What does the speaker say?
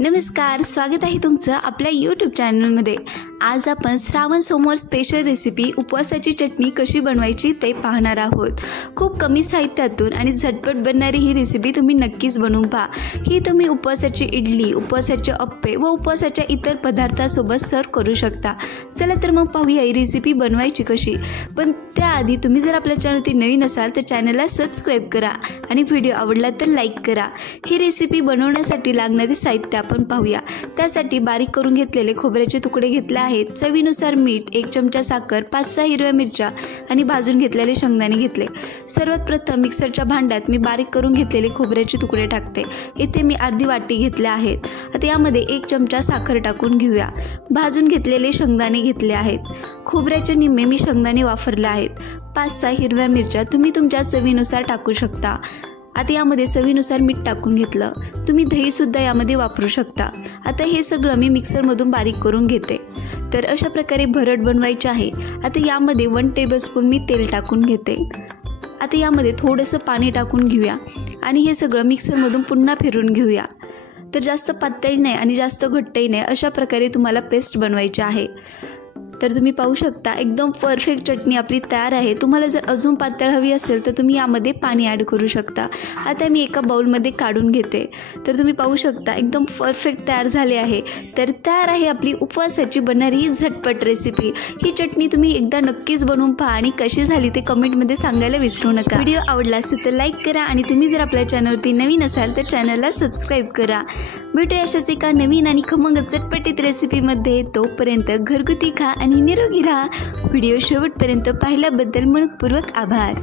नमस्कार, स्वागत आहे तुमचं आपल्या यूट्यूब चॅनलमध्ये। आज आपण श्रावण सोमवार स्पेशल रेसिपी उपवासाची चटणी कशी बनवायची ते पाहणार आहोत। खूप कमी साहित्यातून आणि झटपट बनणारी ही रेसिपी तुम्ही नक्कीच बनवून पहा। ही तुम्ही उपवासाची इडली, उपवासाचे अप्पे व उपवासाच्या इतर पदार्थांसोबत सर्व करू शकता। चला तर मग पाहूया ही रेसिपी बनवायची कशी। पण त्याआधी तुम्ही जर आपल्या चॅनलवरती नवीन असाल तर चॅनलला सबस्क्राइब करा आणि व्हिडिओ आवडला तर लाईक करा। ही रेसिपी बनवण्यासाठी लागणारे साहित्य आपण पाहूया। त्यासाठी बारीक करून घेतलेले खोबऱ्याचे तुकडे घेतले आहेत, चवीनुसार मीठ, 1 चमचा साखर, 5-6 हिरव्या मिरच्या आणि भाजून घेतलेले शेंगदाणे घेतले। सर्वात प्रथम मिक्सरच्या भांड्यात मी बारीक करून घेतलेले खोबऱ्याचे तुकडे टाकते। इथे मी अर्धी वाटी घेतले आहेत। आता यामध्ये 1 चमचा साखर टाकून घेऊया। भाजून घेतलेले शेंगदाणे घेतले आहेत। खोबऱ्याचे निम्मे मी शेंगदाणे वापरले आहेत। 5-6 हिरव्या मिरच्या तुम्ही तुमच्या चवीनुसार टाकू शकता। आता यामध्ये चवीनुसार मीठ टाकून घेतलं। तुम्ही दही सुद्धा यामध्ये वापरू शकता। आता हे सगळं मी मिक्सरमधून बारीक करून घेते। तर अशा प्रकारे भरड बनवायची आहे। आता यामध्ये 1 टेबलस्पून मी तेल टाकून घेते। आता यामध्ये थोडंसं पाणी टाकून घेऊया आणि हे सगळं मिक्सरमधून पुन्हा फिरवून घेऊया। तर जास्त पातळ नाही आणि जास्त घट्टही नाही, अशा प्रकारे तुम्हाला पेस्ट बनवायची आहे। तर तुम्ही पाहू शकता एकदम परफेक्ट चटणी आपली तयार आहे। तुम्हाला जर अजून पातळ हवी असेल तर तुम्ही यामध्ये पाणी ॲड करू शकता। आता मी एका बाउलमध्ये काढून घेते। तर तुम्ही पाहू शकता एकदम परफेक्ट तयार झाले आहे। तर तयार आहे आपली उपवासाची बनणारी ही झटपट रेसिपी। ही चटणी तुम्ही एकदा नक्कीच बनवून पहा आणि कशी झाली ते कमेंटमध्ये सांगायला विसरू नका। व्हिडिओ आवडला असेल तर लाईक करा आणि तुम्ही जर आपल्या चॅनलवरती नवीन असाल तर चॅनलला सबस्क्राइब करा। भेटूया अशाच एका नवीन आणि खमंग चटपटीत रेसिपीमध्ये। तोपर्यंत घरगुती खा आणि निरोगी राहा। व्हिडिओ शेवटपर्यंत पाहिल्याबद्दल मनपूर्वक आभार।